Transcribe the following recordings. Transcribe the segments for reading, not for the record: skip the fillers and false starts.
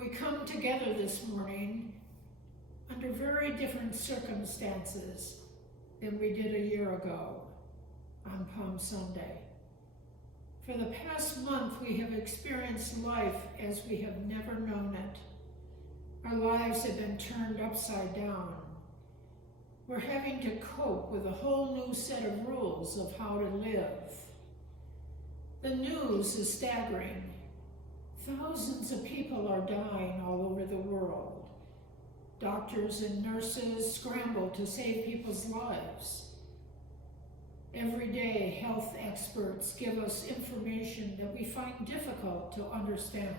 We come together this morning under very different circumstances than we did a year ago on Palm Sunday. For the past month, we have experienced life as we have never known it. Our lives have been turned upside down. We're having to cope with a whole new set of rules of how to live. The news is staggering. Thousands of people are dying all over the world. Doctors and nurses scramble to save people's lives. Every day, health experts give us information that we find difficult to understand.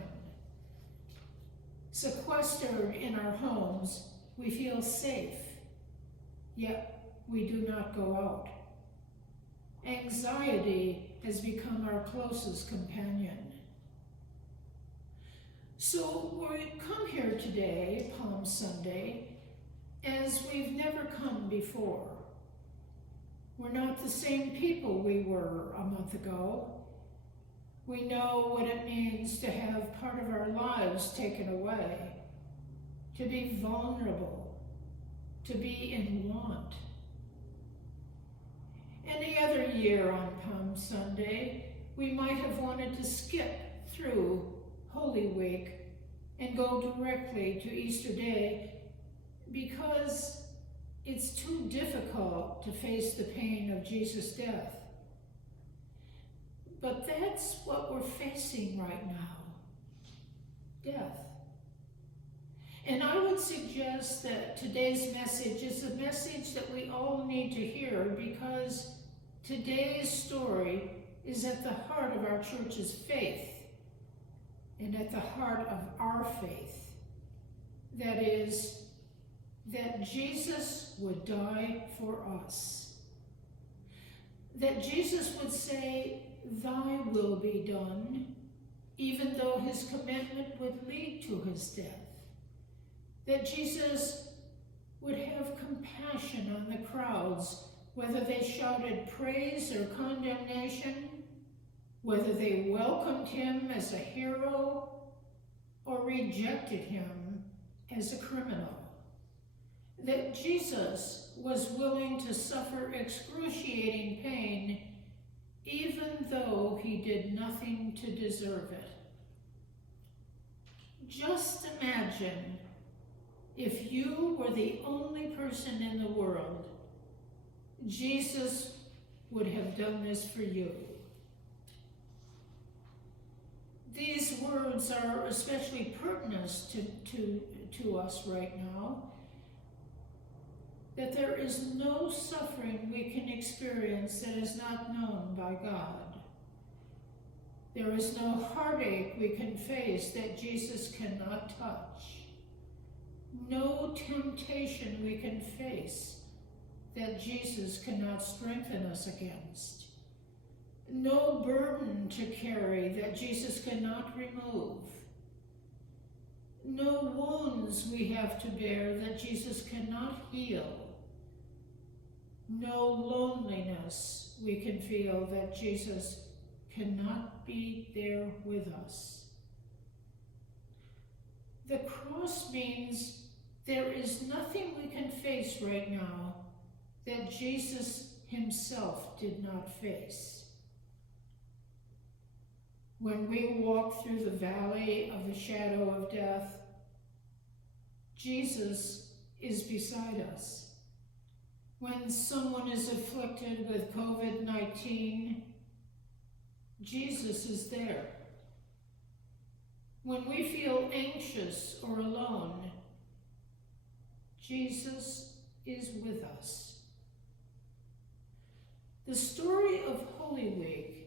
Sequestered in our homes, we feel safe, yet we do not go out. Anxiety has become our closest companion. So we come here today, Palm Sunday, as we've never come before. We're not the same people we were a month ago. We know what it means to have part of our lives taken away, to be vulnerable, to be in want. Any other year on Palm Sunday, we might have wanted to skip through Holy Week and go directly to Easter Day because it's too difficult to face the pain of Jesus' death. But that's what we're facing right now, death. And I would suggest that today's message is a message that we all need to hear because today's story is at the heart of our church's faith and at the heart of our faith. That is, that Jesus would die for us. That Jesus would say, "Thy will be done," even though his commitment would lead to his death. That Jesus would have compassion on the crowds, whether they shouted praise or condemnation, whether they welcomed him as a hero or rejected him as a criminal. That Jesus was willing to suffer excruciating pain even though he did nothing to deserve it. Just imagine if you were the only person in the world, Jesus would have done this for you. These words are especially pertinent to us right now, that there is no suffering we can experience that is not known by God. There is no heartache we can face that Jesus cannot touch. No temptation we can face that Jesus cannot strengthen us against. No burden to carry that Jesus cannot remove. No wounds we have to bear that Jesus cannot heal. No loneliness we can feel that Jesus cannot be there with us. The cross means there is nothing we can face right now that Jesus himself did not face. When we walk through the valley of the shadow of death, Jesus is beside us. When someone is afflicted with COVID-19, Jesus is there. When we feel anxious or alone, Jesus is with us. The story of Holy Week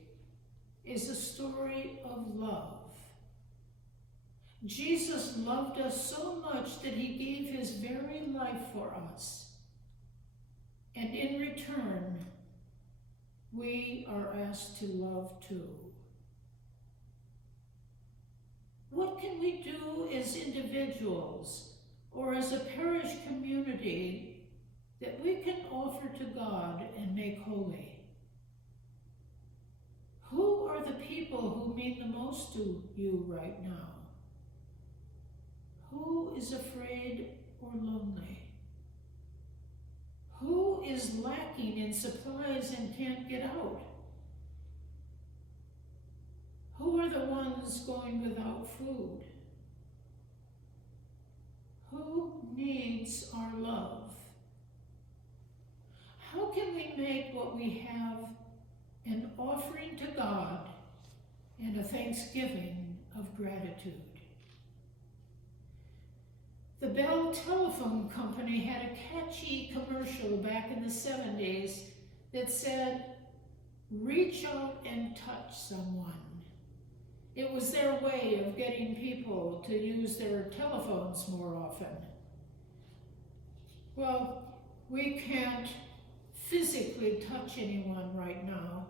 is a story of love. Jesus loved us so much that he gave his very life for us. And in return, we are asked to love too. What can we do as individuals or as a parish community that we can offer to God and make holy? Who are the people who mean the most to you right now? is afraid or lonely? Who is lacking in supplies and can't get out? Who are the ones going without food? Who needs our love? How can we make what we have an offering to God and a thanksgiving of gratitude? The Bell Telephone Company had a catchy commercial back in the 70s that said, "Reach out and touch someone." It was their way of getting people to use their telephones more often. Well, we can't physically touch anyone right now,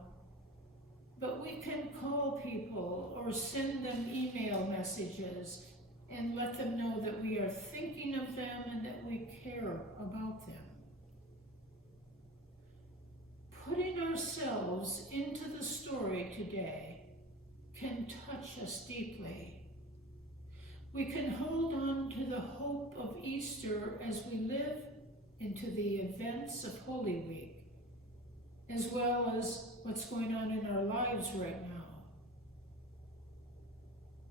but we can call people or send them email messages and let them know that we are thinking of them and that we care about them. Putting ourselves into the story today can touch us deeply. We can hold on to the hope of Easter as we live into the events of Holy Week, as well as what's going on in our lives right now.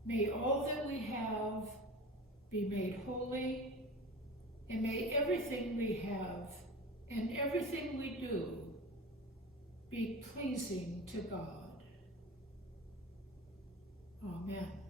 May all that we have be made holy, and may everything we have and everything we do be pleasing to God. Amen.